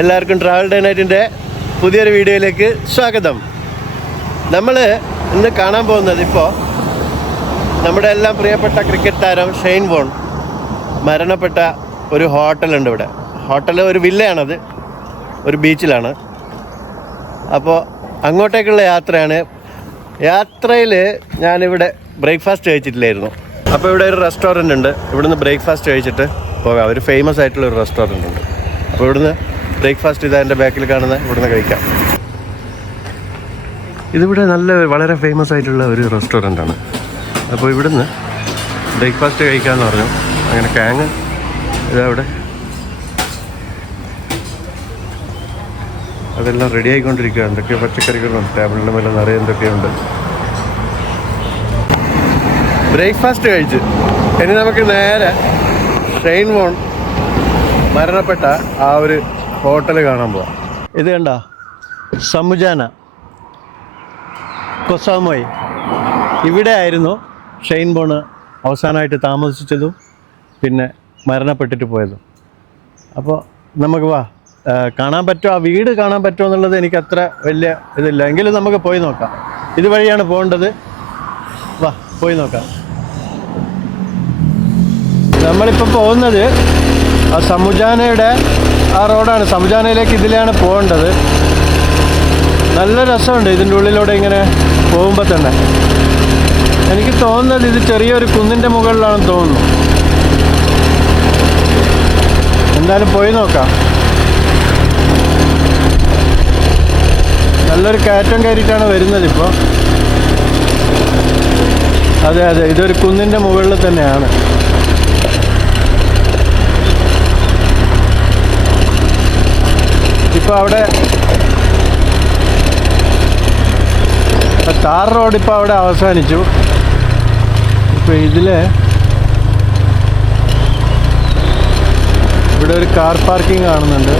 എല്ലാവർക്കും travel day നൈറ്റിൻ്റെ പുതിയൊരു വീഡിയോയിലേക്ക് സ്വാഗതം. നമ്മൾ ഇന്ന് കാണാൻ പോകുന്നത് ഇപ്പോൾ നമ്മുടെ എല്ലാം പ്രിയപ്പെട്ട ക്രിക്കറ്റ് താരം ഷെയ്ൻ വോൺ മരണപ്പെട്ട ഒരു ഹോട്ടലുണ്ട് ഇവിടെ. ഹോട്ടൽ ഒരു വില്ലയാണത്, ഒരു ബീച്ചിലാണ്. അപ്പോൾ അങ്ങോട്ടേക്കുള്ള യാത്രയാണ്. യാത്രയിൽ ഞാനിവിടെ ബ്രേക്ക്ഫാസ്റ്റ് കഴിച്ചിട്ടില്ലായിരുന്നു. അപ്പോൾ ഇവിടെ ഒരു റെസ്റ്റോറൻ്റ് ഉണ്ട്, ഇവിടുന്ന് ബ്രേക്ക്ഫാസ്റ്റ് കഴിച്ചിട്ട് പോകാം. ഒരു ഫേമസ് ആയിട്ടുള്ള ഒരു റെസ്റ്റോറൻ്റ് ഉണ്ട്. അപ്പോൾ ഇവിടുന്ന് ബ്രേക്ക്ഫാസ്റ്റ് ഇതാ എൻ്റെ ബാക്കിൽ കാണുന്നത്, ഇവിടുന്ന് കഴിക്കാം. ഇതിവിടെ വളരെ ഫേമസ് ആയിട്ടുള്ള ഒരു റെസ്റ്റോറൻ്റാണ്. അപ്പോൾ ഇവിടുന്ന് ബ്രേക്ക്ഫാസ്റ്റ് കഴിക്കാമെന്ന് പറഞ്ഞു. അങ്ങനെ കാങ്ങ് ഇതവിടെ അതെല്ലാം റെഡി ആയിക്കൊണ്ടിരിക്കുക. എന്തൊക്കെയോ പച്ചക്കറികളുണ്ട് ടേബിളിൻ്റെ മേലെ, നിറയെ എന്തൊക്കെയുണ്ട്. ബ്രേക്ക്ഫാസ്റ്റ് കഴിച്ച് ഇനി നമുക്ക് നേരെ ഷെയ്ൻ വോൺ മരണപ്പെട്ട ആ ഒരു ഹോട്ടൽ കാണാൻ പോവാം. ഇത് കണ്ട സമുജാന കൊസാമോയ്, ഇവിടെ ആയിരുന്നു ഷെയ്ൻ വോൺ അവസാനമായിട്ട് താമസിച്ചതും പിന്നെ മരണപ്പെട്ടിട്ട് പോയതും. അപ്പോൾ നമുക്ക് കാണാൻ പറ്റുമോ, ആ വീട് കാണാൻ പറ്റുമോ എന്നുള്ളത് എനിക്ക് അത്ര വലിയ ഇതില്ല, എങ്കിലും നമുക്ക് പോയി നോക്കാം. ഇതുവഴിയാണ് പോകേണ്ടത്, പോയി നോക്കാം. നമ്മളിപ്പോൾ പോകുന്നത് ആ സമുജാനയുടെ ആ റോഡാണ്. സമുജാനയിലേക്ക് ഇതിലാണ് പോകേണ്ടത്. നല്ല രസമുണ്ട് ഇതിൻ്റെ ഉള്ളിലൂടെ ഇങ്ങനെ പോകുമ്പോൾ തന്നെ. എനിക്ക് തോന്നുന്നത് ഇത് ചെറിയൊരു കുന്നിൻ്റെ മുകളിലാണെന്ന് തോന്നുന്നു. എന്തായാലും പോയി നോക്കാം. നല്ലൊരു കയറ്റം കയറിയിട്ടാണ് വരുന്നത് ഇപ്പോൾ. അതെ, ഇതൊരു കുന്നിൻ്റെ മുകളിൽ തന്നെയാണ്. ഇപ്പോൾ അവിടെ ടാർ റോഡ് ഇപ്പോൾ അവിടെ അവസാനിച്ചു. ഇപ്പോൾ ഇവിടെ ഒരു കാർ പാർക്കിംഗ് കാണുന്നുണ്ട്.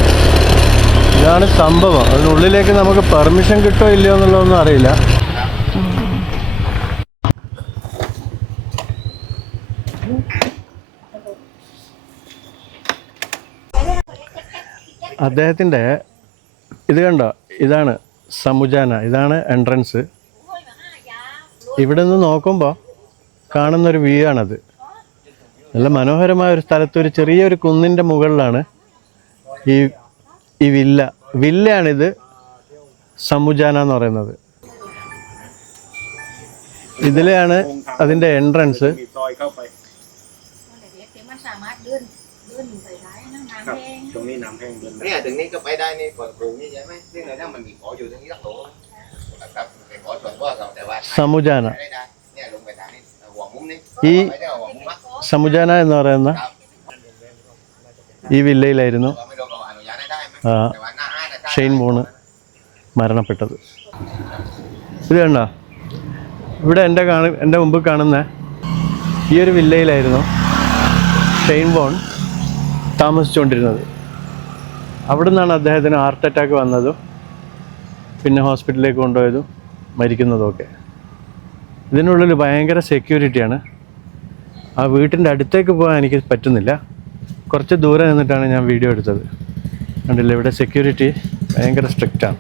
ഇതാണ് സംഭവം. അതിനുള്ളിലേക്ക് നമുക്ക് പെർമിഷൻ കിട്ടുമോ ഇല്ലയോ എന്നുള്ളതൊന്നും അറിയില്ല. അദ്ദേഹത്തിൻ്റെ ഇത് കണ്ടോ, ഇതാണ് സമുജാന, ഇതാണ് എൻട്രൻസ്. ഇവിടെ നിന്ന് നോക്കുമ്പോൾ കാണുന്നൊരു വ്യൂ ആണത്. നല്ല മനോഹരമായ ഒരു സ്ഥലത്ത്, ഒരു ചെറിയൊരു കുന്നിൻ്റെ മുകളിലാണ് ഈ വില്ലയാണിത്, സമുജാന എന്ന് പറയുന്നത്. ഇതിലെയാണ് അതിൻ്റെ എൻട്രൻസ്. സമുജാന, ഈ സമുജാന എന്ന് പറയുന്ന ഈ വില്ലയിലായിരുന്നു ഷെയ്ൻ വോൺ മരണപ്പെട്ടത്. ഇത് കണ്ടോ, ഇവിടെ എൻ്റെ മുമ്പ് കാണുന്ന ഈ ഒരു വില്ലയിലായിരുന്നു ഷെയ്ൻ വോൺ താമസിച്ചുകൊണ്ടിരുന്നത്. അവിടെ നിന്നാണ് അദ്ദേഹത്തിന് ഹാർട്ട് അറ്റാക്ക് വന്നതും പിന്നെ ഹോസ്പിറ്റലിലേക്ക് കൊണ്ടുപോയതും മരിക്കുന്നതും ഒക്കെ. ഇതിനുള്ളിൽ ഭയങ്കര സെക്യൂരിറ്റിയാണ്. ആ വീട്ടിൻ്റെ അടുത്തേക്ക് പോകാൻ എനിക്ക് പറ്റുന്നില്ല. കുറച്ച് ദൂരെ നിന്നിട്ടാണ് ഞാൻ വീഡിയോ എടുത്തത്. കണ്ടില്ല, ഇവിടെ സെക്യൂരിറ്റി ഭയങ്കര സ്ട്രിക്റ്റാണ്.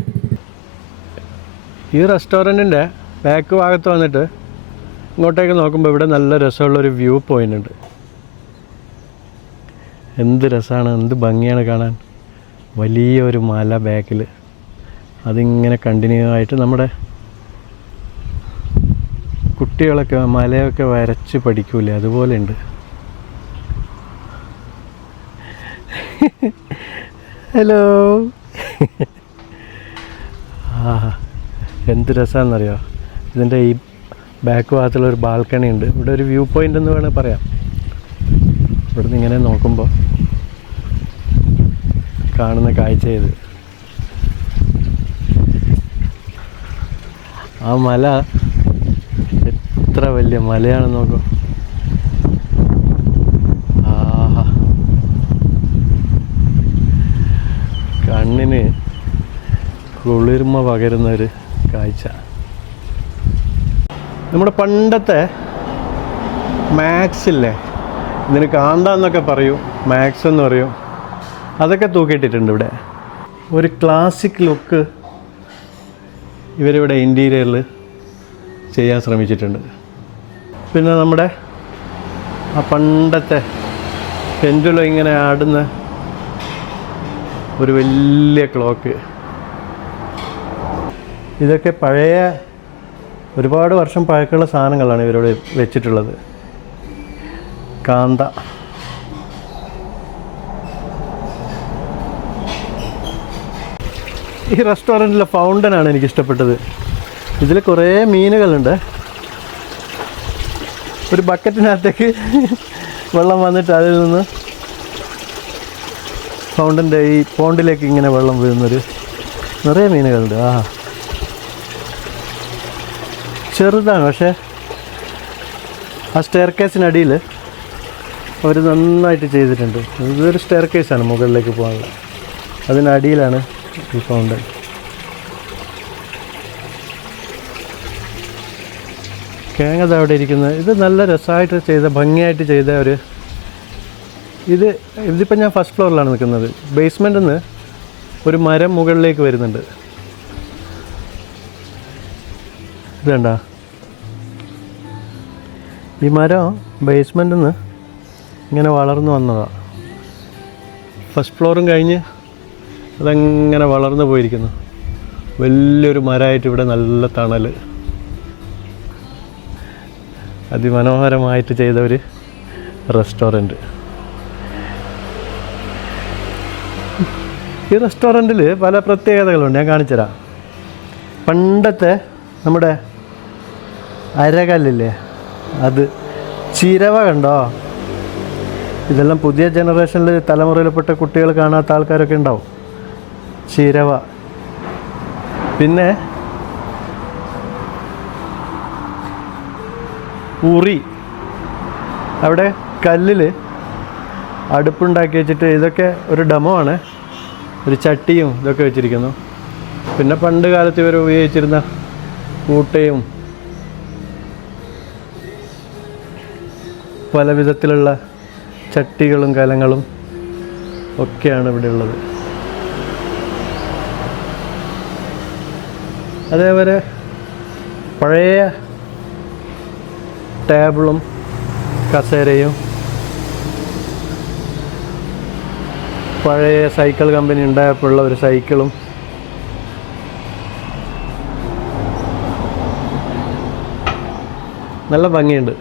ഈ റെസ്റ്റോറൻറ്റിൻ്റെ ബാക്ക് ഭാഗത്ത് വന്നിട്ട് ഇങ്ങോട്ടേക്ക് നോക്കുമ്പോൾ ഇവിടെ നല്ല രസമുള്ളൊരു വ്യൂ പോയിൻ്റ് ഉണ്ട്. എന്ത് രസമാണ്, എന്ത് ഭംഗിയാണ് കാണാൻ. വലിയൊരു മല ബാക്കിൽ, അതിങ്ങനെ കണ്ടിന്യൂ ആയിട്ട് നമ്മുടെ കുട്ടികളൊക്കെ മലയൊക്കെ വരച്ച് പഠിക്കൂലേ, അതുപോലെ ഉണ്ട്. ഹലോ. എന്ത് രസമാണെന്നറിയോ, ഇതിൻ്റെ ഈ ബാക്ക് ഭാഗത്തുള്ളൊരു ബാൽക്കണി ഉണ്ട്. ഇവിടെ ഒരു വ്യൂ പോയിൻ്റ് എന്ന് വേണമെങ്കിൽ പറയാം. ഇവിടുന്ന് ഇങ്ങനെ നോക്കുമ്പോൾ കാണുന്ന കാഴ്ച ഇത്. ആ മല എത്ര വലിയ മലയാണെന്ന് നോക്കൂ. ആഹാ, കണ്ണിന് കുളിർമ പകരുന്നൊരു കാഴ്ച. നമ്മുടെ പണ്ടത്തെ മാക്സ് ഇല്ലേ, ഇതിന് കാന്ത എന്നൊക്കെ പറയും, മാക്സ് എന്ന് പറയും, അതൊക്കെ തൂക്കിയിട്ടിട്ടുണ്ട് ഇവിടെ. ഒരു ക്ലാസിക് ലുക്ക് ഇവരിവിടെ ഇൻറ്റീരിയറിൽ ചെയ്യാൻ ശ്രമിച്ചിട്ടുണ്ട്. പിന്നെ നമ്മുടെ ആ പണ്ടത്തെ പെൻഡുലം ഇങ്ങനെ ആടുന്ന ഒരു വലിയ ക്ലോക്ക്. ഇതൊക്കെ പഴയ ഒരുപാട് വർഷം പഴക്കമുള്ള സാധനങ്ങളാണ് ഇവരോട് വെച്ചിട്ടുള്ളത്. കാന്ത. ഈ റെസ്റ്റോറൻറ്റിലെ ഫൗണ്ടനാണ് എനിക്കിഷ്ടപ്പെട്ടത്. ഇതിൽ കുറേ മീനുകളുണ്ട്. ഒരു ബക്കറ്റിനകത്തേക്ക് വെള്ളം വന്നിട്ട് അതിൽ നിന്ന് ഫൗണ്ടൻ്റെ ഈ പോണ്ടിലേക്ക് ഇങ്ങനെ വെള്ളം വീഴുന്നൊരു നിറയെ മീനുകളുണ്ട്. ചെറുതാണ്, പക്ഷേ ആ സ്റ്റെയർ കേസിനടിയിൽ അവർ നന്നായിട്ട് ചെയ്തിട്ടുണ്ട്. ഇതൊരു സ്റ്റെയർ കേസാണ് മുകളിലേക്ക് പോകാനുള്ള. അതിനടിയിലാണ് ഈ ഫൗണ്ടൻ. കേങ്ങത അവിടെ ഇരിക്കുന്നത്. ഇത് നല്ല രസമായിട്ട് ചെയ്ത, ഭംഗിയായിട്ട് ചെയ്ത ഒരു ഇതിപ്പോൾ ഞാൻ ഫസ്റ്റ് ഫ്ലോറിലാണ് നിൽക്കുന്നത്. ബേസ്മെൻറ്റിൽ നിന്ന് ഒരു മരം മുകളിലേക്ക് വരുന്നുണ്ട്. ഇതേണ്ട, ഈ മരം ബേസ്മെൻറ്റിൽ നിന്ന് ഇങ്ങനെ വളർന്നു വന്നതാണ്. ഫസ്റ്റ് ഫ്ലോറും കഴിഞ്ഞ് അതങ്ങനെ വളർന്നു പോയിരിക്കുന്നു. വലിയൊരു മരമായിട്ട് ഇവിടെ നല്ല തണൽ. അതിമനോഹരമായിട്ട് ചെയ്ത ഒരു റെസ്റ്റോറൻറ്റ്. ഈ റെസ്റ്റോറൻറ്റിൽ പല പ്രത്യേകതകളുണ്ട്, ഞാൻ കാണിച്ചുതരാം. പണ്ടത്തെ നമ്മുടെ അരകല്ലില്ലേ, അത് ചിരവ കണ്ടോ? ഇതെല്ലാം പുതിയ ജനറേഷനിൽ തലമുറയിൽപ്പെട്ട കുട്ടികൾ കാണാത്ത ആൾക്കാരൊക്കെ ഉണ്ടാവും. ചിരവ. പിന്നെ ഉറി. അവിടെ കല്ലിൽ അടുപ്പുണ്ടാക്കി വെച്ചിട്ട്, ഇതൊക്കെ ഒരു ഡെമോ ആണ്. ഒരു ചട്ടിയും ഇതൊക്കെ വെച്ചിരിക്കുന്നു. പിന്നെ പണ്ട് കാലത്ത് ഇവർ ഉപയോഗിച്ചിരുന്ന കൂട്ടയും പല വിധത്തിലുള്ള ചട്ടികളും കലങ്ങളും ഒക്കെയാണ് ഇവിടെ ഉള്ളത്. അതേപോലെ പഴയ ടേബിളും കസേരയും, പഴയ സൈക്കിൾ കമ്പനി ഉണ്ടായപ്പോഴുള്ള ഒരു സൈക്കിളും, നല്ല ഭംഗിയുണ്ട്.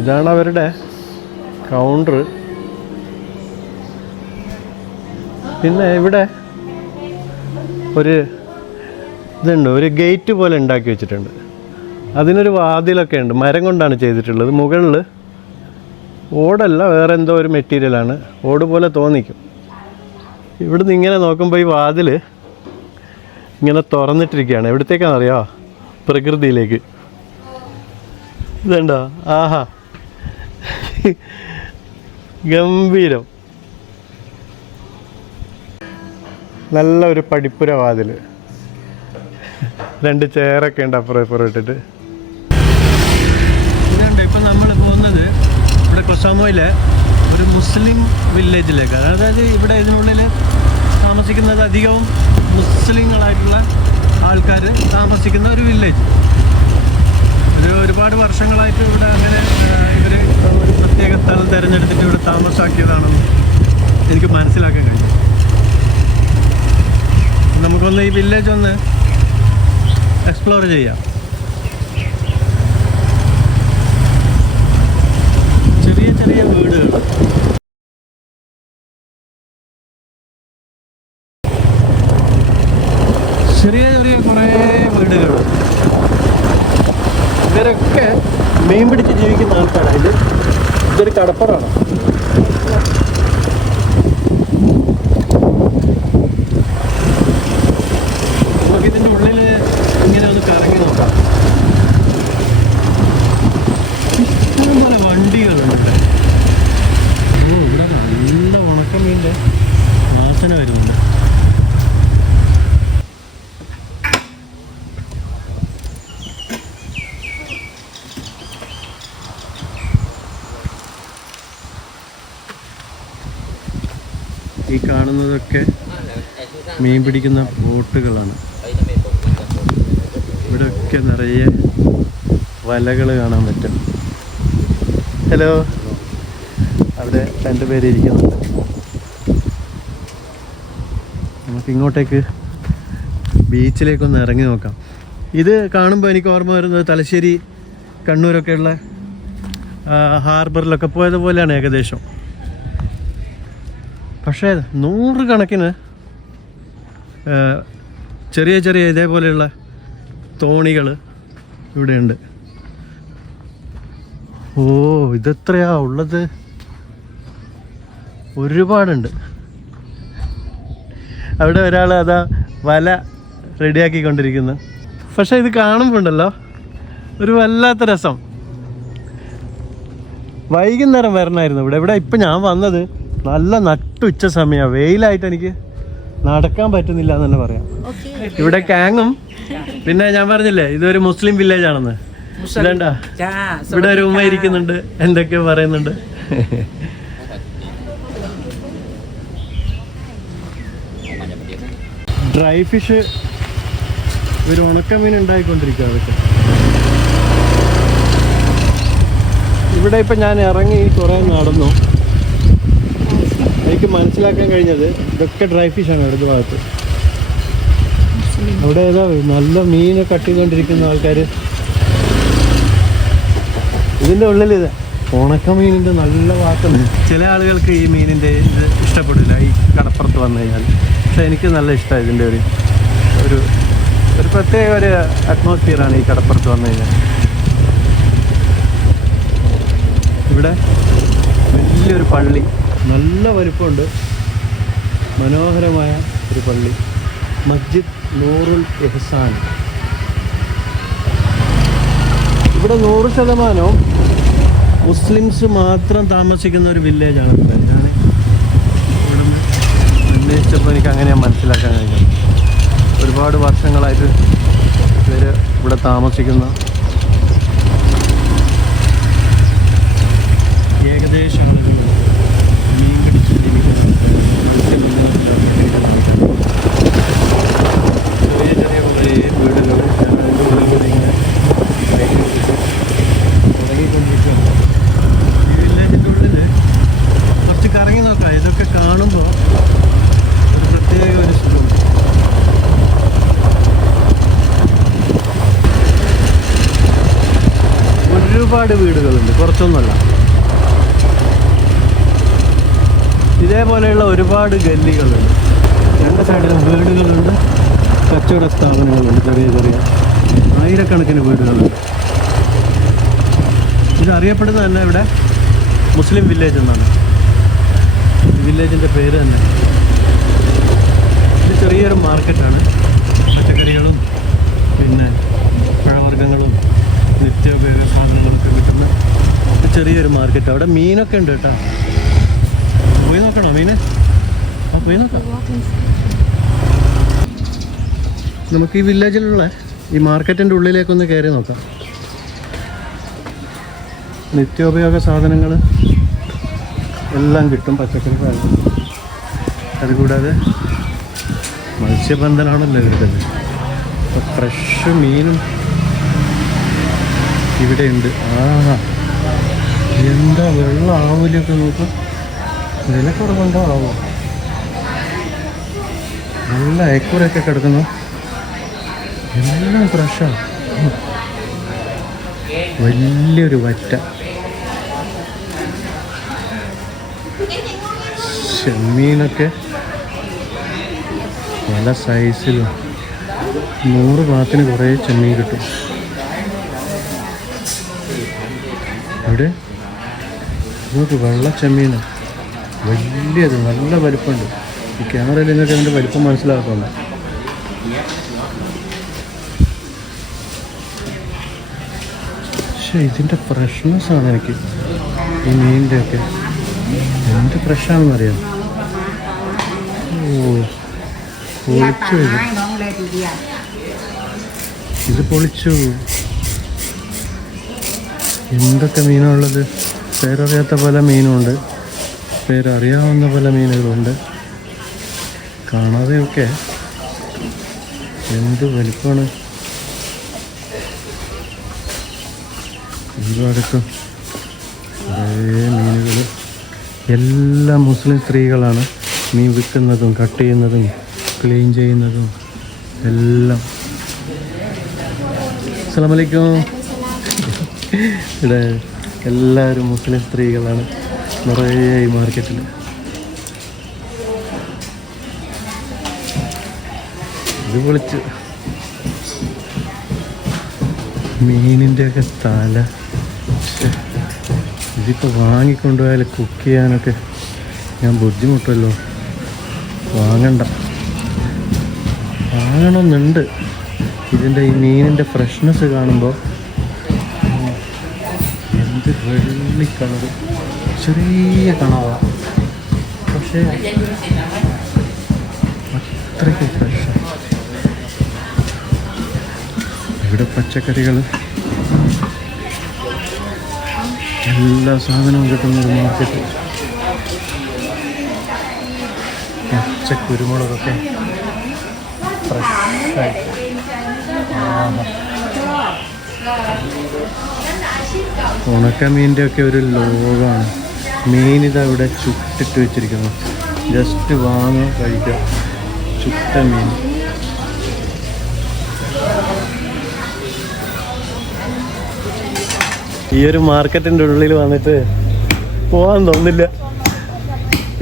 ഇതാണ് അവരുടെ കൗണ്ടർ. പിന്നെ ഇവിടെ ഒരു ഇതുണ്ട്, ഒരു ഗേറ്റ് പോലെ ഉണ്ടാക്കി വെച്ചിട്ടുണ്ട്. അതിനൊരു വാതിലൊക്കെ ഉണ്ട്, മരം കൊണ്ടാണ് ചെയ്തിട്ടുള്ളത്. മുകളിൽ ഓടല്ല, വേറെ എന്തോ ഒരു മെറ്റീരിയലാണ്. ഓട് പോലെ തോന്നിക്കും. ഇവിടുന്ന് ഇങ്ങനെ നോക്കുമ്പോൾ ഈ വാതിൽ ഇങ്ങനെ തുറന്നിട്ടിരിക്കുകയാണ്. എവിടത്തേക്കാണെന്നറിയോ? പ്രകൃതിയിലേക്ക്. ഇതുണ്ടോ? ആഹാ, ഗംഭീരം. നല്ല ഒരു പടിപ്പുര വാതിൽ. 2 ചെയറൊക്കെ ഉണ്ട് അപ്പുറം ഇപ്പുറം ഇട്ടിട്ട്. ഇതുണ്ട്. ഇപ്പം നമ്മൾ പോകുന്നത് ഇവിടെ കൊസാമോയിലെ ഒരു മുസ്ലിം വില്ലേജിലേക്കാണ്. അതായത് ഇവിടെ ഇതിനുള്ളിൽ താമസിക്കുന്നത് അധികവും മുസ്ലിങ്ങളായിട്ടുള്ള ആൾക്കാർ താമസിക്കുന്ന ഒരു വില്ലേജ്. ഒരുപാട് വർഷങ്ങളായിട്ട് ഇവിടെ അങ്ങനെ ഇവർ ഒരു പ്രത്യേക സ്ഥലം തിരഞ്ഞെടുത്തിട്ട് ഇവിടെ താമസാക്കിയതാണെന്ന് എനിക്ക് മനസ്സിലാക്കാൻ കഴിഞ്ഞു. നമുക്കൊന്ന് ഈ വില്ലേജ് ഒന്ന് എക്സ്പ്ലോർ ചെയ്യാം. ചെറിയ ചെറിയ വീടുകൾ, ചെറിയ ചെറിയ കുറേ വീടുകൾ. ഇവരൊക്കെ മീൻ പിടിച്ച് ജീവിക്കുന്ന ആൾക്കാരാണ്. ഇതൊരു കടപ്പുറമാണ്. നമുക്കിതിൻ്റെ ഉള്ളിൽ ഇങ്ങനെ ഒന്ന് കറങ്ങി നോക്കാം. ഇഷ്ടംപോലെ വണ്ടികളുണ്ട്. ഇവിടെ നല്ല ഉണക്കമീൻ്റെ വാസന വരുന്നുണ്ട്. ഈ കാണുന്നതൊക്കെ മീൻ പിടിക്കുന്ന ബോട്ടുകളാണ്. ഇവിടെയൊക്കെ നിറയെ വലകൾ കാണാൻ പറ്റും. ഹലോ, അവിടെ 2 പേര് ഇരിക്കുന്നുണ്ട്. നമുക്ക് ഇങ്ങോട്ടേക്ക് ബീച്ചിലേക്കൊന്ന് ഇറങ്ങി നോക്കാം. ഇത് കാണുമ്പോൾ എനിക്ക് ഓർമ്മ വരുന്നത് തലശ്ശേരി, കണ്ണൂരൊക്കെയുള്ള ഹാർബറിലൊക്കെ പോയതുപോലെയാണ് ഏകദേശം. പക്ഷേ 100 കണക്കിന് ചെറിയ ചെറിയ ഇതേപോലെയുള്ള തോണികൾ ഇവിടെയുണ്ട്. ഓ, ഇതെത്രയാ ഉള്ളത്? ഒരുപാടുണ്ട്. അവിടെ ഒരാൾ അതാ വല റെഡിയാക്കിക്കൊണ്ടിരിക്കുന്നു. പക്ഷേ ഇത് കാണുമ്പോൾ ഉണ്ടല്ലോ ഒരു വല്ലാത്ത രസം. വൈകുന്നേരം വരണമായിരുന്നു ഇവിടെ ഇപ്പം ഞാൻ വന്നത് നല്ല നട്ടുച്ച സമയമാണ്. വെയിലായിട്ട് എനിക്ക് നടക്കാൻ പറ്റുന്നില്ല എന്ന് തന്നെ പറയാം. ഇവിടെ കാങ്ങും, പിന്നെ ഞാൻ പറഞ്ഞില്ലേ ഇതൊരു മുസ്ലിം വില്ലേജ് ആണെന്ന്. ഇതേണ്ട, ഇവിടെ ഒരു ഉമ്മ ഇരിക്കുന്നുണ്ട്, എന്തൊക്കെയോ പറയുന്നുണ്ട്. ഡ്രൈ ഫിഷ്, ഒരു ഉണക്കമീൻ ഉണ്ടായിക്കൊണ്ടിരിക്കുക. അതൊക്കെ ഇവിടെ ഇപ്പം ഞാൻ ഇറങ്ങി കുറേ നടന്നു. എനിക്ക് മനസ്സിലാക്കാൻ കഴിഞ്ഞത് ഇതൊക്കെ ഡ്രൈ ഫിഷാണ് ഇടത് ഭാഗത്ത്. അവിടെ ഏതാ നല്ല മീനെ കട്ട് ചെയ്തുകൊണ്ടിരിക്കുന്ന ആൾക്കാർ. ഇതിൻ്റെ ഉള്ളിൽ ഇത് ഉണക്കമീനിൻ്റെ നല്ല വാക്കുണ്ട്. ചില ആളുകൾക്ക് ഈ മീനിൻ്റെ ഇത് ഇഷ്ടപ്പെടില്ല ഈ കടപ്പുറത്ത് വന്നു കഴിഞ്ഞാൽ. പക്ഷേ എനിക്ക് നല്ല ഇഷ്ടമാണ് ഇതിൻ്റെ ഒരു പ്രത്യേക ഒരു അറ്റ്മോസ്ഫിയറാണ് ഈ കടപ്പുറത്ത് വന്നു കഴിഞ്ഞാൽ. ഇവിടെ വലിയൊരു പള്ളി, നല്ല വലുപ്പമുണ്ട്, മനോഹരമായ ഒരു പള്ളി, മസ്ജിദ് നൂറുൽ ഇഹ്സാൻ. ഇവിടെ 100% മുസ്ലിംസ് മാത്രം താമസിക്കുന്ന ഒരു വില്ലേജാണ്. ഞാൻ ഇവിടെ അന്വേഷിച്ചപ്പോൾ എനിക്ക് അങ്ങനെയാണ് മനസ്സിലാക്കാൻ കഴിഞ്ഞത്. ഒരുപാട് വർഷങ്ങളായിട്ട് ഇവർ ഇവിടെ താമസിക്കുന്ന ഏകദേശം മീൻ പിടിച്ച് ജീവിക്കുന്ന ചെറിയ ചെറിയ കുറേ വീടുകൾ ഇങ്ങനെ തുടങ്ങിക്കൊണ്ടിരിക്കുകയാണ്. ഈ വില്ലേജിൻ്റെ ഉള്ളിൽ കുറച്ച് കറങ്ങി നോക്കാം. ഇതൊക്കെ കാണുമ്പോൾ ഒരു പ്രത്യേക ഒരു സുഖം. ഒരുപാട് വീടുകളുണ്ട്, കുറച്ചൊന്നുമല്ല. ഇതേപോലെയുള്ള ഒരുപാട് ഗല്ലികളുണ്ട്. 2 സൈഡിലും വീടുകളുണ്ട്, കച്ചവട സ്ഥാപനങ്ങളുണ്ട്, ചെറിയ ചെറിയ ആയിരക്കണക്കിന് വീടുകളുണ്ട്. ഇതറിയപ്പെടുന്നത് തന്നെ ഇവിടെ മുസ്ലിം വില്ലേജ് എന്നാണ് വില്ലേജിൻ്റെ പേര് തന്നെ. ഇത് ചെറിയൊരു മാർക്കറ്റാണ്. പച്ചക്കറികളും പിന്നെ പഴവർഗ്ഗങ്ങളും നിത്യോപയോഗ സാധനങ്ങളൊക്കെ കിട്ടുന്ന ചെറിയൊരു മാർക്കറ്റ്. അവിടെ മീനൊക്കെ ഉണ്ട് കേട്ടോ. പോയി നോക്കണോ മീന്? പോയി നോക്കാം. നമുക്ക് ഈ വില്ലേജിലുള്ള ഈ മാർക്കറ്റിൻ്റെ ഉള്ളിലേക്കൊന്ന് കയറി നോക്കാം. നിത്യോപയോഗ സാധനങ്ങൾ എല്ലാം കിട്ടും, പച്ചക്കറി. അതുകൂടാതെ മത്സ്യബന്ധനമാണല്ലോ ഇവരുടെ. അപ്പോൾ ഫ്രഷ് മീനും ഇവിടെയുണ്ട്. എന്താ വെള്ളം ആവൂലൊക്കെ നോക്കും. വിലക്കുറവുണ്ടോ ആവോ? നല്ല അയക്കൂറയൊക്കെ കിടക്കുന്നു. എല്ലാം ഫ്രഷാണ്. വലിയൊരു വറ്റ, ചെമ്മീനൊക്കെ പല സൈസിലും. 100 ഭാഗത്തിന് കുറേ ചെമ്മീൻ കിട്ടും. ഇവിടെ നമുക്ക് വെള്ള ചെമ്മീനാണ്, വലിയത്, നല്ല വലിപ്പമുണ്ട്. ഈ ക്യാമറയിൽ നിങ്ങൾക്ക് അതിൻ്റെ വലിപ്പം മനസ്സിലാക്കുന്നു. പക്ഷേ ഇതിൻ്റെ ഫ്രഷ്നെസ്സാണ് എനിക്ക് ഈ മീനിൻ്റെയൊക്കെ എന്ത് ഫ്രഷാണെന്നറിയാം. പൊളിച്ചു, ഇത് പൊളിച്ചു. എന്തൊക്കെ മീനാണുള്ളത്. പേരറിയാത്ത പല മീനുമുണ്ട്, പേരറിയാവുന്ന പല മീനുകളുണ്ട്, കാണാതെയൊക്കെ എന്ത് വലിപ്പമാണ്! ഒരുപാടൊക്കെ കുറേ മീനുകൾ. എല്ലാം മുസ്ലിം സ്ത്രീകളാണ് മീൻ വിൽക്കുന്നതും കട്ട് ചെയ്യുന്നതും ക്ലീൻ ചെയ്യുന്നതും എല്ലാം. അസ്സലാമു അലൈക്കും. ഇവിടെ എല്ലാവരും മുസ്ലിം സ്ത്രീകളാണ് നിറയെ ഈ മാർക്കറ്റിൽ. ഇത് പൊളിച്ച് മീനിൻ്റെയൊക്കെ തല. ഇതിപ്പോൾ വാങ്ങിക്കൊണ്ടുപോയാൽ കുക്ക് ചെയ്യാനൊക്കെ ഞാൻ ബുദ്ധിമുട്ടല്ലോ. വാങ്ങണമെന്നുണ്ട്. ഇതിൻ്റെ ഈ മീനിൻ്റെ ഫ്രഷ്നെസ് കാണുമ്പോൾ എന്ത് വെള്ളി കളറ്, ചെറിയ കണവാണ്, പക്ഷേ അത്രയ്ക്ക് ഫ്രഷാണ്. ഇവിടെ പച്ചക്കറികൾ എല്ലാ സാധനവും കിട്ടുന്നൊരു മാർക്കറ്റ്. പച്ചക്കുരുമുളകൊക്കെ ഫ്രഷായി. ഉണക്കമീൻ്റെ ഒക്കെ ഒരു ലോകമാണ്. മീനിതാ ഇവിടെ ചുട്ടിട്ട് വെച്ചിരിക്കുന്നു. ജസ്റ്റ് വാങ്ങുക, കഴിക്കുക. ചുട്ട മീൻ. ഈ ഒരു മാർക്കറ്റിൻ്റെ ഉള്ളിൽ വന്നിട്ട് പോകാൻ തോന്നില്ല.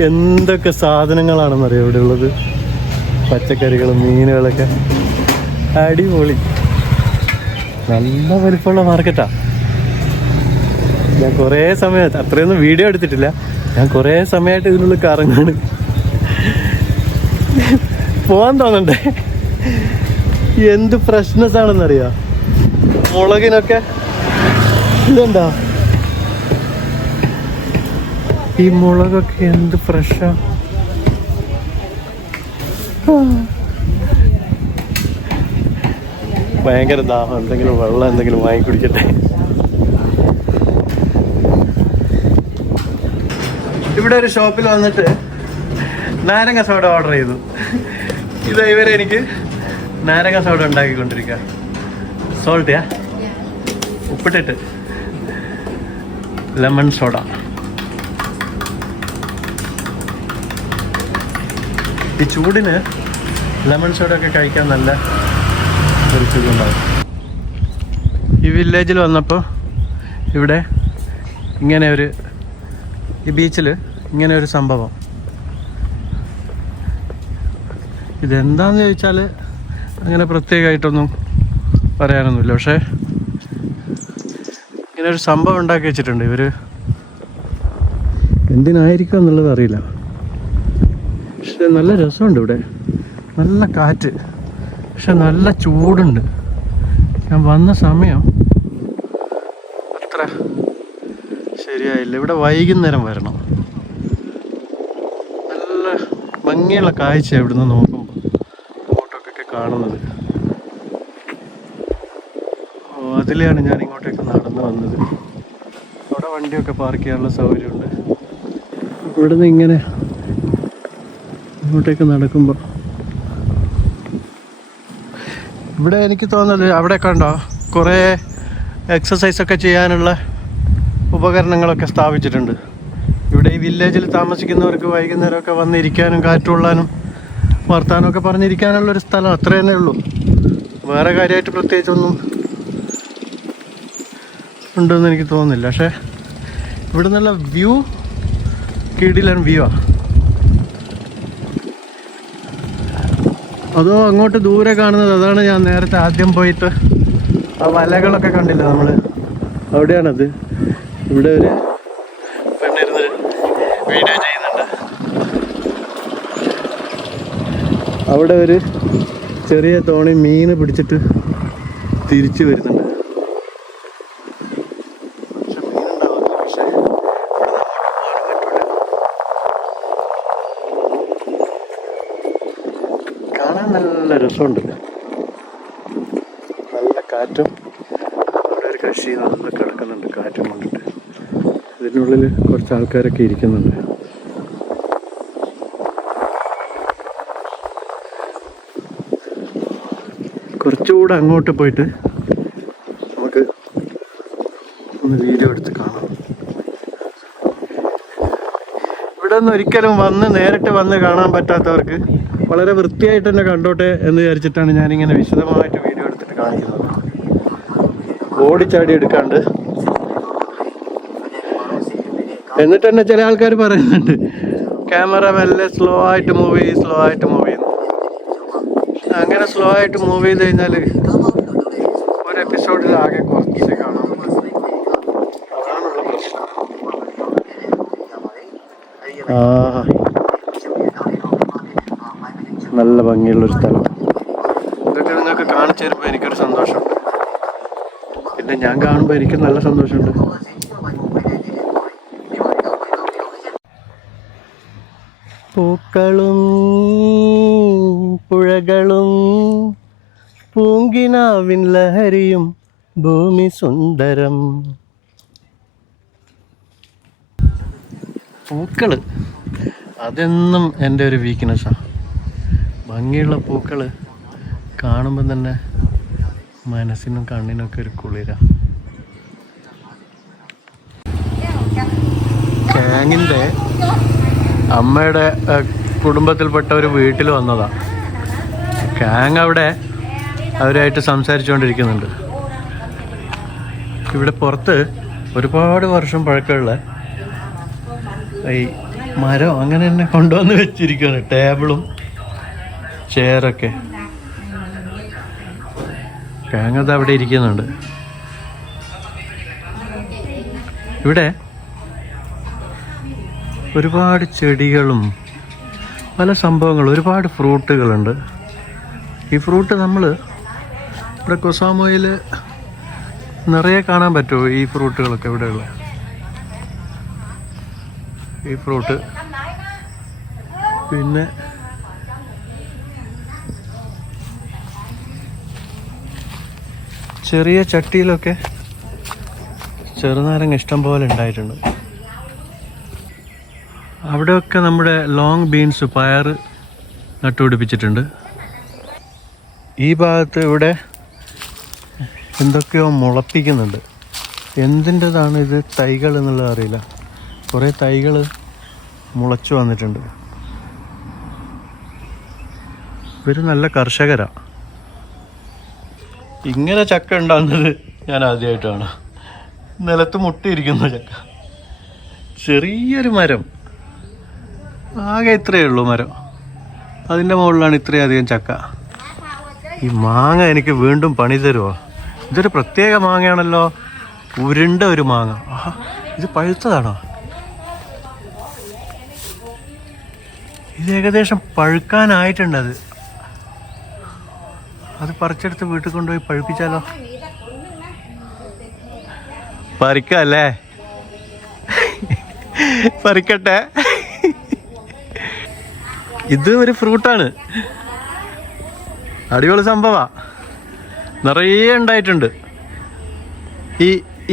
എന്തൊക്കെ സാധനങ്ങളാണെന്നറിയാം ഇവിടെ ഉള്ളത്. പച്ചക്കറികളും മീനുകളൊക്കെ അടിപൊളി. നല്ല വലിപ്പമുള്ള മാർക്കറ്റാണ്. ഞാൻ കുറേ സമയം, അത്രയൊന്നും വീഡിയോ എടുത്തിട്ടില്ല, ഞാൻ കുറേ സമയമായിട്ട് ഇതിനുള്ളിൽ കറങ്ങാണ്. പോകാൻ തോന്നണ്ടേ? എന്ത് ഫ്രഷ്നെസ് ആണെന്നറിയാം. മുളകിനൊക്കെ ഇതെന്താ, ഈ മുളകൊക്കെ എന്ത് ഫ്രഷാ. ഭയങ്കര ദാഹം. എന്തെങ്കിലും വെള്ളം എന്തെങ്കിലും വാങ്ങി കുടിക്കട്ടെ. ഇവിടെ ഒരു ഷോപ്പിൽ വന്നിട്ട് നാരങ്ങ സോഡ ഓർഡർ ചെയ്തു. ഇത് ഇവരെ എനിക്ക് നാരങ്ങ സോഡ ഉണ്ടാക്കിക്കൊണ്ടിരിക്കുക. സോൾട്ടിയാ, ഉപ്പിട്ടിട്ട് ലെമൺ സോഡ. ഈ ചൂടിന് ലെമൺ സോഡ ഒക്കെ കഴിക്കാൻ നല്ല ഒരു സുഖമുണ്ടാകും. ഈ വില്ലേജിൽ വന്നപ്പോൾ ഇവിടെ ഇങ്ങനെ ഒരു, ഈ ബീച്ചിൽ ഇങ്ങനെ ഒരു സംഭവം. ഇതെന്താണെന്ന് ചോദിച്ചാൽ അങ്ങനെ പ്രത്യേകമായിട്ടൊന്നും പറയാനൊന്നുമില്ല. പക്ഷേ ഇങ്ങനെ ഒരു സംഭവം ഉണ്ടാക്കി വെച്ചിട്ടുണ്ട് ഇവർ. എന്തിനായിരിക്കും എന്നുള്ളത് അറിയില്ല. പക്ഷെ നല്ല രസമുണ്ട് ഇവിടെ. നല്ല കാറ്റ്, പക്ഷെ നല്ല ചൂടുണ്ട്. ഞാൻ വന്ന സമയം അത്ര ശരിയായില്ല. ഇവിടെ വൈകുന്നേരം വരണം. നല്ല ഭംഗിയുള്ള കാഴ്ച ഇവിടുന്ന് നോക്കുമ്പോൾ ഫോട്ടോക്കൊക്കെ കാണുന്നത്. അതിലെയാണ് ഞാൻ ഇങ്ങോട്ടേക്ക് നടന്നു വന്നത്. അവിടെ വണ്ടിയൊക്കെ പാർക്ക് ചെയ്യാനുള്ള സൗകര്യമുണ്ട്. ഇവിടുന്ന് ഇങ്ങനെ ഇങ്ങോട്ടേക്ക് നടക്കുമ്പോൾ ഇവിടെ എനിക്ക് തോന്നുന്നത് അവിടെ കണ്ടോ കുറേ എക്സസൈസൊക്കെ ചെയ്യാനുള്ള ഉപകരണങ്ങളൊക്കെ സ്ഥാപിച്ചിട്ടുണ്ട്. ഇവിടെ ഈ വില്ലേജിൽ താമസിക്കുന്നവർക്ക് വൈകുന്നേരമൊക്കെ വന്നിരിക്കാനും കാറ്റുകൊള്ളാനും വർത്താനമൊക്കെ പറഞ്ഞിരിക്കാനുള്ളൊരു സ്ഥലം അത്ര തന്നെ ഉള്ളൂ. വേറെ കാര്യമായിട്ട് പ്രത്യേകിച്ചൊന്നും ഉണ്ടെന്ന് എനിക്ക് തോന്നുന്നില്ല. പക്ഷേ ഇവിടെ നല്ല വ്യൂ, കിടിലൻ വ്യൂ ആണ്. അതോ അങ്ങോട്ട് ദൂരെ കാണുന്നത് അതാണ് ഞാൻ നേരത്തെ ആദ്യം പോയിട്ട് ആ വലകളൊക്കെ കണ്ടില്ല നമ്മൾ, അവിടെയാണത്. ഇവിടെ ഒരു പെണ്ണിരുന്ന് വീഡിയോ ചെയ്യുന്നുണ്ട്. അവിടെ ഒരു ചെറിയ തോണി മീൻ പിടിച്ചിട്ട് തിരിച്ചു വരുന്നുണ്ട്. നല്ല രസമുണ്ട്. നല്ല കാറ്റും, അവിടെ ഒരു കൃഷി നല്ല കിടക്കുന്നുണ്ട് കാറ്റും കൊണ്ടിട്ട്. ഇതിനുള്ളിൽ കുറച്ച് ആൾക്കാരൊക്കെ ഇരിക്കുന്നുണ്ട്. കുറച്ചുകൂടെ അങ്ങോട്ട് പോയിട്ട് നമുക്ക് ഒന്ന് വീഡിയോ എടുത്ത് കാണാം. ഇവിടെ നിന്ന് ഒരിക്കലും നേരിട്ട് വന്ന് കാണാൻ പറ്റാത്തവർക്ക് വളരെ വൃത്തിയായിട്ട് തന്നെ കണ്ടോട്ടെ എന്ന് വിചാരിച്ചിട്ടാണ് ഞാനിങ്ങനെ വിശദമായിട്ട് വീഡിയോ എടുത്തിട്ട് കാണിക്കുന്നത്. ഓടിച്ചാടി എടുക്കാണ്ട്. എന്നിട്ട് തന്നെ ചില ആൾക്കാർ പറയുന്നുണ്ട് ക്യാമറ മെല്ലെ സ്ലോ ആയിട്ട് മൂവ് ചെയ്യുന്നു. അങ്ങനെ സ്ലോ ആയിട്ട് മൂവ് ചെയ്ത് കഴിഞ്ഞാൽ ഒരു എപ്പിസോഡിൽ ആകെ കുറച്ച് കാണാൻ പറ്റും. അതാണുള്ള പ്രശ്നം. നല്ല ഭംഗിയുള്ളൊരു സ്ഥലം. ഇതൊക്കെ നിങ്ങൾക്ക് കാണിച്ചു തരുമ്പോൾ എനിക്കൊരു സന്തോഷം. പിന്നെ ഞാൻ കാണുമ്പോൾ എനിക്ക് നല്ല സന്തോഷമുണ്ട്. പൂക്കളും പുഴകളും പൂങ്കിനാവിൻ ലഹരിയും ഭൂമി സുന്ദരം. പൂക്കള് അതെന്നും എൻ്റെ ഒരു വീക്ക്നെസ്സാണ്. ഭംഗിയുള്ള പൂക്കൾ കാണുമ്പോൾ തന്നെ മനസ്സിനും കണ്ണിനൊക്കെ ഒരു കുളിര. കാങ്ങിൻ്റെ അമ്മയുടെ കുടുംബത്തിൽപ്പെട്ട ഒരു വീട്ടിൽ വന്നതാണ്. കാങ് അവിടെ അവരായിട്ട് സംസാരിച്ചുകൊണ്ടിരിക്കുന്നുണ്ട്. ഇവിടെ പുറത്ത് ഒരുപാട് വർഷം പഴക്കമുള്ള ഈ മരം അങ്ങനെ തന്നെ കൊണ്ടുവന്ന് വെച്ചിരിക്കുകയാണ്. ടേബിളും ചെയറൊക്കെ. കാങ്ങത് അവിടെ ഇരിക്കുന്നുണ്ട്. ഇവിടെ ഒരുപാട് ചെടികളും പല സംഭവങ്ങളും, ഒരുപാട് ഫ്രൂട്ടുകളുണ്ട്. ഈ ഫ്രൂട്ട് നമ്മൾ ഇവിടെ കൊസാമോയിൽ നിറയെ കാണാൻ പറ്റുമോ? ഈ ഫ്രൂട്ടുകളൊക്കെ ഇവിടെയുള്ള ഈ ഫ്രൂട്ട്. പിന്നെ ചെറിയ ചട്ടിയിലൊക്കെ ചെറുനാരങ്ങ ഇഷ്ടം പോലെ ഉണ്ടായിട്ടുണ്ട്. അവിടെയൊക്കെ നമ്മുടെ ലോങ് ബീൻസ്, പയർ നട്ടുപിടിപ്പിച്ചിട്ടുണ്ട്. ഈ ഭാഗത്ത് ഇവിടെ എന്തൊക്കെയോ മുളപ്പിക്കുന്നുണ്ട്. എന്തിൻ്റെതാണ് ഇത് തൈകൾ എന്നുള്ളത് അറിയില്ല. കുറേ തൈകൾ മുളച്ചു വന്നിട്ടുണ്ട്. ഇവർ നല്ല കർഷകരാണ്. ഇങ്ങനെ ചക്ക ഉണ്ടാകുന്നത് ഞാൻ ആദ്യമായിട്ടാണ്. നിലത്ത് മുട്ടിയിരിക്കുന്ന ചക്ക. ചെറിയൊരു മരം, ആകെ ഇത്രയേ ഉള്ളൂ മരം. അതിൻ്റെ മുകളിലാണ് ഇത്രയധികം ചക്ക. ഈ മാങ്ങ എനിക്ക് വീണ്ടും പണി തരുമോ? ഇതൊരു പ്രത്യേക മാങ്ങയാണല്ലോ, ഉരുണ്ട ഒരു മാങ്ങ. ഇത് പഴുത്തതാണോ? ഇത് ഏകദേശം പഴുക്കാനായിട്ടുണ്ട്. അത് പറിച്ചെടുത്ത് വീട്ടിൽ കൊണ്ടുപോയി പഴുപ്പിച്ചാലോ? പറിക്കല്ലേ? പറിക്കട്ടെ. ഇത് ഒരു ഫ്രൂട്ടാണ്. അടിപൊളി സംഭവമാ. നിറയെ ഉണ്ടായിട്ടുണ്ട്.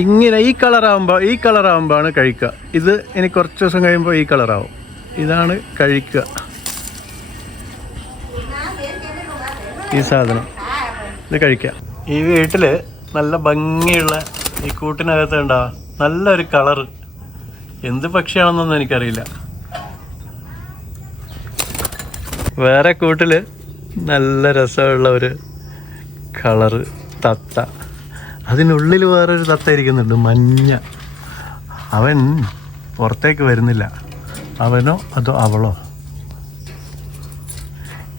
ഇങ്ങനെ ഈ കളറാകുമ്പോഴാണ് കഴിക്കുക. ഇത് ഇനി കുറച്ച് ദിവസം കഴിയുമ്പോൾ ഈ കളറാവും. ഇതാണ് കഴിക്കുക. ഈ സാധനം ഇത് കഴിക്കുക. ഈ വീട്ടിൽ നല്ല ഭംഗിയുള്ള ഈ കൂട്ടിനകത്ത് ഉണ്ടാവുക നല്ലൊരു കളറ്. എന്ത് പക്ഷിയാണെന്നൊന്നും എനിക്കറിയില്ല. വേറെ കൂട്ടിൽ നല്ല രസമുള്ള ഒരു കളറ് തത്ത. അതിനുള്ളിൽ വേറൊരു തത്ത ഇരിക്കുന്നുണ്ട്, മഞ്ഞ. അവൻ പുറത്തേക്ക് വരുന്നില്ല. അവനോ അതോ അവളോ?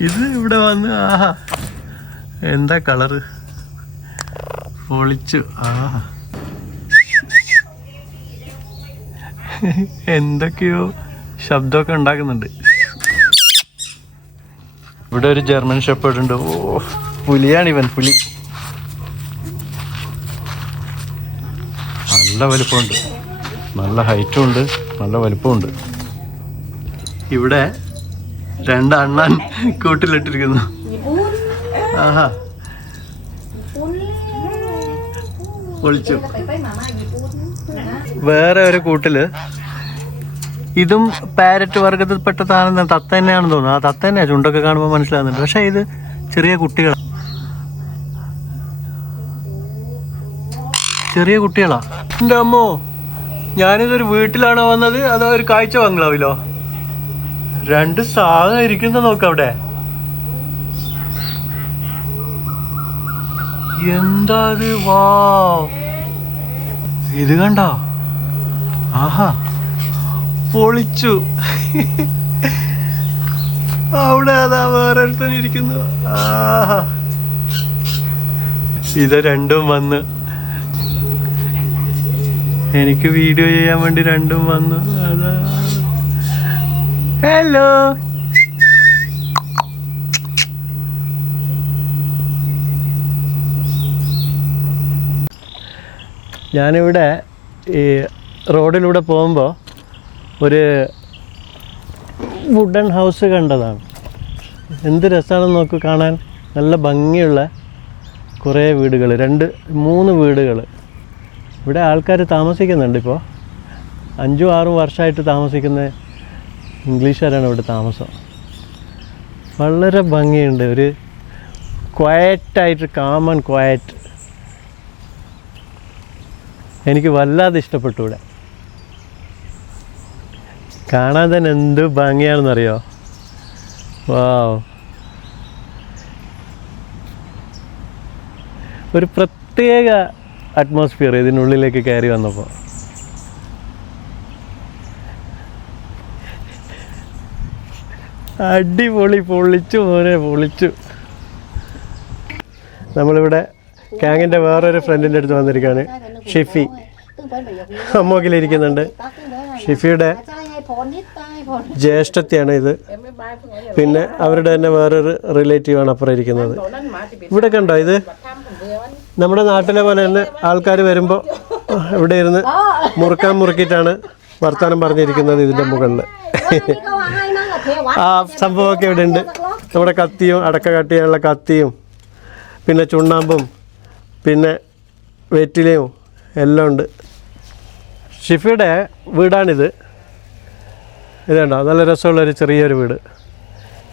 ഇത് ഇവിടെ വന്ന് ആഹാ എന്താ കളറ്, പൊളിച്ചു. ആഹാ എന്തൊക്കെയോ ശബ്ദമൊക്കെ ഉണ്ടാക്കുന്നുണ്ട്. ഇവിടെ ഒരു ജർമ്മൻ ഷെപ്പേർഡ് ഉണ്ട്. ഓ, പുലിയാണിവൻ, പുലി. നല്ല വലിപ്പമുണ്ട്, നല്ല ഹൈറ്റും ഉണ്ട്, നല്ല വലിപ്പമുണ്ട്. ഇവിടെ രണ്ട് അണ്ണാൻ കൂട്ടിലിട്ടിരിക്കുന്നു. ആഹാ പൊളിച്ചു. വേറെ ഒരു കൂട്ടില് ഇതും പാരറ്റ് വർഗത്തിൽപ്പെട്ടതാണെന്ന് തത്ത തന്നെയാണെന്ന് തോന്നുന്നു. ആ തത്ത തന്നെയാണ്, ചുണ്ടൊക്കെ കാണുമ്പോൾ മനസ്സിലാകുന്നുണ്ട്. പക്ഷേ ഇത് ചെറിയ കുട്ടികൾ. ചെറിയ കുട്ടികളാ. എൻ്റെ അമ്മോ, ഞാനിതൊരു വീട്ടിലാണോ വന്നത് അതോ ഒരു കാഴ്ച ബംഗ്ലാവിലോ? രണ്ട് സാധനം ഇരിക്കുന്ന നോക്കാം അവിടെ. എന്താ ഇത്? വാ, ഇത് കണ്ടോ? ആഹാ, പൊളിച്ചു. അവിടെ അതാ വേറൊരുത്തൻ ഇരിക്കുന്നു. ആഹാ, ഇത് രണ്ടും വന്ന് എനിക്ക് വീഡിയോ ചെയ്യാൻ വേണ്ടി രണ്ടും വന്നു. അതാ, ഹലോ. ഞാനിവിടെ ഈ റോഡിലൂടെ പോകുമ്പോൾ ഒരു വുഡൻ ഹൗസ് കണ്ടതാണ്. എന്ത് രസമാണെന്ന് നോക്കൂ കാണാൻ. നല്ല ഭംഗിയുള്ള കുറേ വീടുകൾ, 2-3 വീടുകൾ. ഇവിടെ ആൾക്കാർ താമസിക്കുന്നുണ്ട്. ഇപ്പോൾ 5-6 വർഷമായിട്ട് താമസിക്കുന്ന ഇംഗ്ലീഷുകാരാണ് ഇവിടെ താമസം. വളരെ ഭംഗിയുണ്ട്. ഒരു ക്വയറ്റായിട്ട്, കാം ആൻഡ് ക്വയറ്റ്. എനിക്ക് വല്ലാതെ ഇഷ്ടപ്പെട്ടു. ഇവിടെ കാണാൻ തന്നെ എന്ത് ഭംഗിയാണെന്നറിയോ? വാവ്, ഒരു പ്രത്യേക അറ്റ്മോസ്ഫിയർ ഇതിനുള്ളിലേക്ക് കയറി വന്നപ്പോൾ. അടിപൊളി, പൊളിച്ചു മോനെ, പൊളിച്ചു. നമ്മളിവിടെ ഗ്യാങ്ങിൻ്റെ വേറൊരു ഫ്രണ്ടിൻ്റെ അടുത്ത് വന്നിരിക്കുകയാണ്. ഷിഫി അമ്മോക്കിലിരിക്കുന്നുണ്ട്. ഷിഫിയുടെ ജ്യേഷ്ഠത്തിയാണ് ഇത്. പിന്നെ അവരുടെ തന്നെ വേറൊരു റിലേറ്റീവാണ് അപ്പുറം ഇരിക്കുന്നത്. ഇവിടെ കണ്ടോ, ഇത് നമ്മുടെ നാട്ടിലെ പോലെ തന്നെ ആൾക്കാർ വരുമ്പോൾ ഇവിടെ ഇരുന്ന് മുറുക്കിയിട്ടാണ് വർത്തമാനം പറഞ്ഞിരിക്കുന്നത് ഇതിൻ്റെ മുകളിൽ. ആ സംഭവമൊക്കെ ഇവിടെ ഉണ്ട്. നമ്മുടെ കത്തിയും, അടക്ക കട്ടിയുള്ള കത്തിയും, പിന്നെ ചുണ്ണാമ്പും, പിന്നെ വെറ്റിലയും എല്ലാം ഉണ്ട്. ഷിഫിയുടെ വീടാണിത്. ഇതുണ്ടോ, നല്ല രസമുള്ളൊരു ചെറിയൊരു വീട്.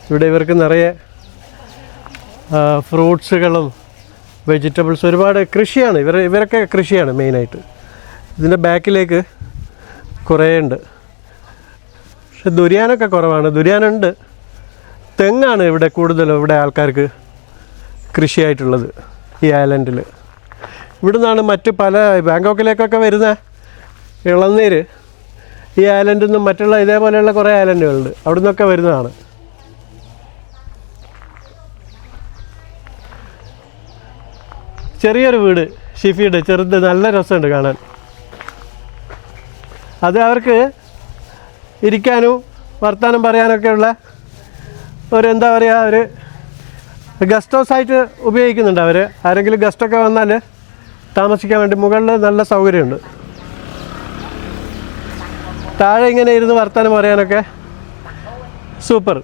ഇവിടെ ഇവർക്ക് നിറയെ ഫ്രൂട്ട്സുകളും വെജിറ്റബിൾസ്, ഒരുപാട് കൃഷിയാണ്. ഇവരൊക്കെ കൃഷിയാണ് മെയിനായിട്ട്. ഇതിൻ്റെ ബാക്കിലേക്ക് കുറേ ഉണ്ട്. പക്ഷെ ദുരിയാനൊക്കെ കുറവാണ്. ദുരിയാനുണ്ട്. തെങ്ങാണ് ഇവിടെ കൂടുതലും ഇവിടെ ആൾക്കാർക്ക് കൃഷിയായിട്ടുള്ളത് ഈ ഐലൻഡിൽ. ഇവിടെ നിന്നാണ് മറ്റ് പല ബാങ്കോക്കിലേക്കൊക്കെ വരുന്ന ഇളനീര് ഈ ഐലൻഡിൽ നിന്നും മറ്റുള്ള ഇതേപോലെയുള്ള കുറേ ഐലൻഡുകളുണ്ട്, അവിടെ നിന്നൊക്കെ വരുന്നതാണ്. ചെറിയൊരു വീട് ഷിഫിയുടെ, ചെറുത്, നല്ല രസമുണ്ട് കാണാൻ. അത് അവർക്ക് ഇരിക്കാനും വർത്തമാനം പറയാനൊക്കെയുള്ള ഒരു, എന്താ പറയുക, ഒരു ഗസ്റ്റ് ഹൗസായിട്ട് ഉപയോഗിക്കുന്നുണ്ട് അവർ. ആരെങ്കിലും ഗസ്റ്റൊക്കെ വന്നാൽ താമസിക്കാൻ വേണ്ടി മുകളിൽ നല്ല സൗകര്യമുണ്ട്. താഴെ ഇങ്ങനെ ഇരുന്ന് വർത്തമാനം പറയാനൊക്കെ സൂപ്പർ.